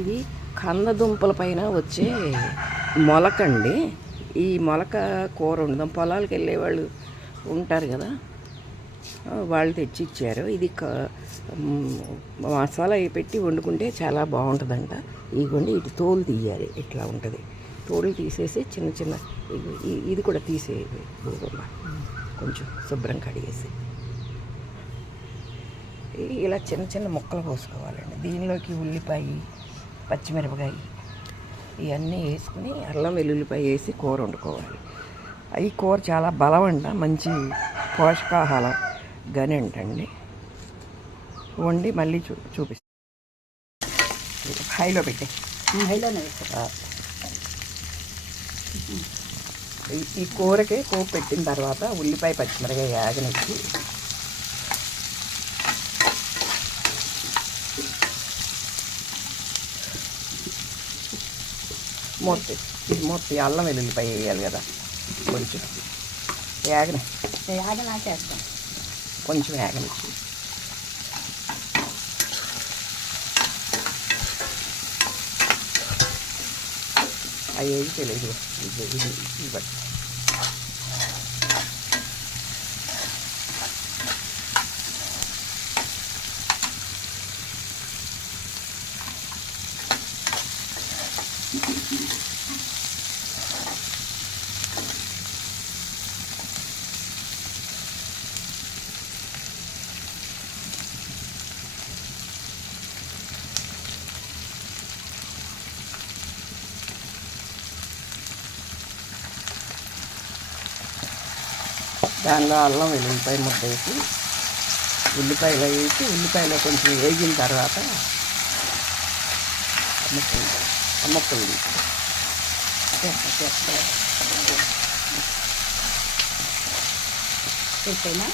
ఇది కందదుంపల పైన వచ్చే మొలకండి. ఈ మొలక కూర వండుదాం. పొలాలకు వెళ్ళేవాళ్ళు ఉంటారు కదా, వాళ్ళు తెచ్చి ఇచ్చారు. ఇది మసాలా పెట్టి వండుకుంటే చాలా బాగుంటుందంట. ఇదిగోండి, ఇటు తోలు తీయాలి. ఇట్లా ఉంటుంది. తోలు తీసేసి చిన్న చిన్న ఇది కూడా తీసేయాలి. కొంచెం శుభ్రం కడిగేసి ఇలా చిన్న చిన్న ముక్కలు కోసుకోవాలండి. దీనిలోకి ఉల్లిపాయ, పచ్చిమిరపకాయ ఇవన్నీ వేసుకుని అల్లం వెల్లుల్లిపాయ వేసి కూర వండుకోవాలి. ఈ కూర చాలా బలమంట, మంచి పోషకాహార గని అంటండి. వండి మళ్ళీ చూపిస్తాను. హైలో పెట్టే హైలోనే ఈ కూరకే పోపు పెట్టిన తర్వాత ఉల్లిపాయ పచ్చిమిరపకాయ యాగనిచ్చి మూర్తి అల్లం వెల్లుల్లిపాయ వేయాలి కదా. కొంచెం యాగనాకేస్తాం. కొంచెం యాగనిచ్చి అవి తెలియదు. ఇది బట్టి దానిలో అల్లం వెల్లుల్లిపాయ ముద్ద వేసి ఉల్లిపాయలు వేసి ఉల్లిపాయలో కొంచెం వేగిన తర్వాత ముక్కలు పెట్టైనా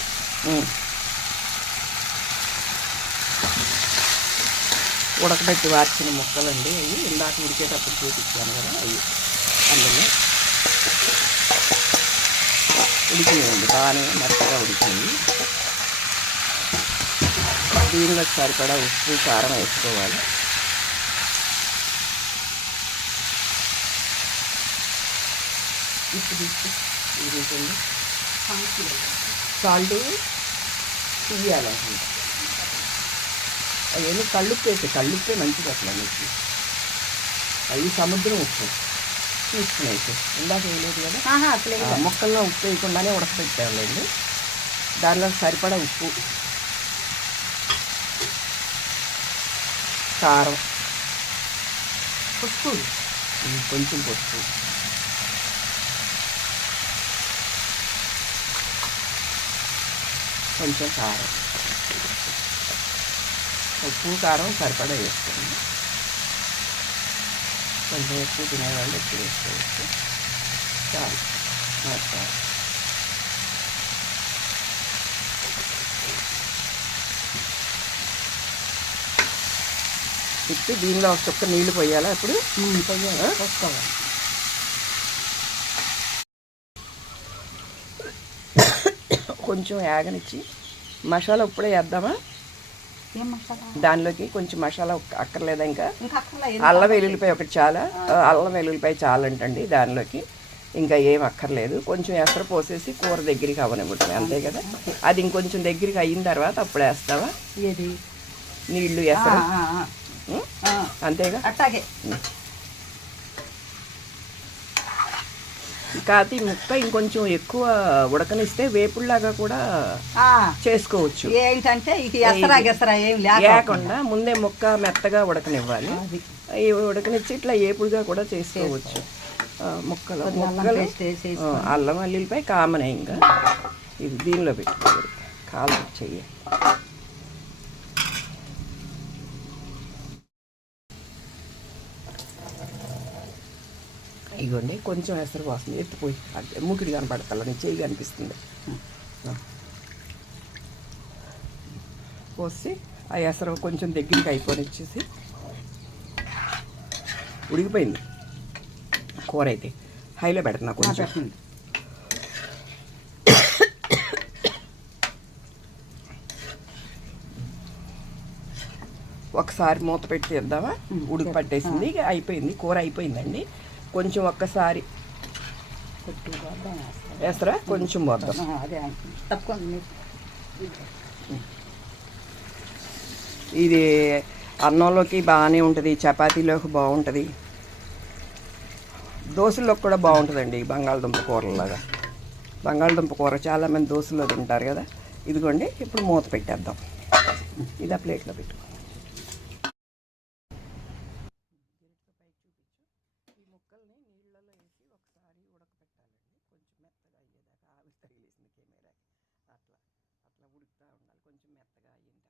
ఉడకబెట్టి వార్చిన ముక్కలండి. అవి ఇందాక ఉడికేటప్పుడు చూపించాను కదా, అవి అందులో ఉడికినాయండి. బాగానే మెత్తగా ఉడికింది. దీనిలో సరిపడా ఉప్పు కారం వేసుకోవాలి. ఇప్పుడు ఇది సాల్ట్ తీయాలి. అవన్నీ కళ్ళుప్పే మంచిది అసలు మీకు. అవి సముద్రం ఉప్పు తీసుకునేసి ఇందాక వేయలేదు కదా, మొక్కల్లో ఉప్పు వేయకుండానే ఉడకపెట్టాలండి. దానిలో సరిపడా ఉప్పు, కారం, పసుపు, కొంచెం పసుపు, కొంచెం కారం, ఉప్పు కారం సరిపడా వేసుకోండి. కొంచెం ఎక్కువ తినేవాళ్ళు ఎక్కువ వేసుకోవచ్చు. చాలు మసాలా. తిప్పి దీనిలో ఒక చుక్క నీళ్లు పోయాలా ఇప్పుడు? పోసుకోవాలి. కొంచెం యాగనిచ్చి మసాలా ఇప్పుడే వేద్దామా? దానిలోకి కొంచెం మసాలా అక్కర్లేదా? ఇంకా అల్లం వెల్లుల్లిపాయ ఒకటి చాలా, అల్లం వెల్లుల్లిపాయ చాలంటండి. దానిలోకి ఇంకా ఏం అక్కర్లేదు. కొంచెం ఎసరు పోసేసి కూర దగ్గరికి అవ్వనివ్వటం అంతే కదా. అది ఇంకొంచెం దగ్గరికి అయిన తర్వాత అప్పుడు వేస్తావా నీళ్లు, ఎసరు? అంతేగా. అట్లాగే కాకపోతే ఈ ముక్క ఇంకొంచెం ఎక్కువ ఉడకనిస్తే వేపుల్లాగా కూడా చేసుకోవచ్చు. ఏంటంటే లేకుండా ముందే ముక్క మెత్తగా ఉడకనివ్వాలి. ఉడకనిచ్చి ఇట్లా ఏపుడుగా కూడా చేసుకోవచ్చు. ముక్కలు అల్లం వెల్లుల్లిపాయ కామనే. ఇంకా ఇది దీనిలో పెట్టుకోవాలి. కాలు చెయ్యి. ఇగోండి కొంచెం ఎసరు పోస్తుంది. ఎత్తిపోయి మూకిడి కనపడతల నీ చెయ్యి కనిపిస్తుంది. పోసి ఆ ఎసరు కొంచెం దగ్గరికి అయిపోనిచ్చేసి ఉడికిపోయింది కూర అయితే. హైలో పెడుతున్నా కొంచెం. ఒకసారి మూత పెట్టి తీద్దామా? ఉడుకు పట్టేసింది, ఇక అయిపోయింది, కూర అయిపోయిందండి. కొంచెం ఒక్కసారి వేస్తారా? కొంచెం పోద్దాం. అదే తప్పకుండా. ఇది అన్నంలోకి బాగానే ఉంటుంది, చపాతీలోకి బాగుంటుంది, దోశలోకి కూడా బాగుంటుందండి. బంగాళదుంప కూరలాగా. బంగాళదుంప కూర చాలామంది దోశలో తింటారు కదా. ఇదిగోండి, ఇప్పుడు మూత పెట్టేద్దాం. ఇది ఆ ప్లేట్లో పెట్టు. ఈ ముక్కల్ని నీళ్ళలో వేసి ఒకసారి ఉడకపెట్టాలండి. కొంచెం మెత్తగా అయ్యేదాకా. ఆవిరి తగిలేసింది కెమెరాకి. అట్లా అట్లా ఉడుకుతూ ఉండాలి. కొంచెం మెత్తగా అయిన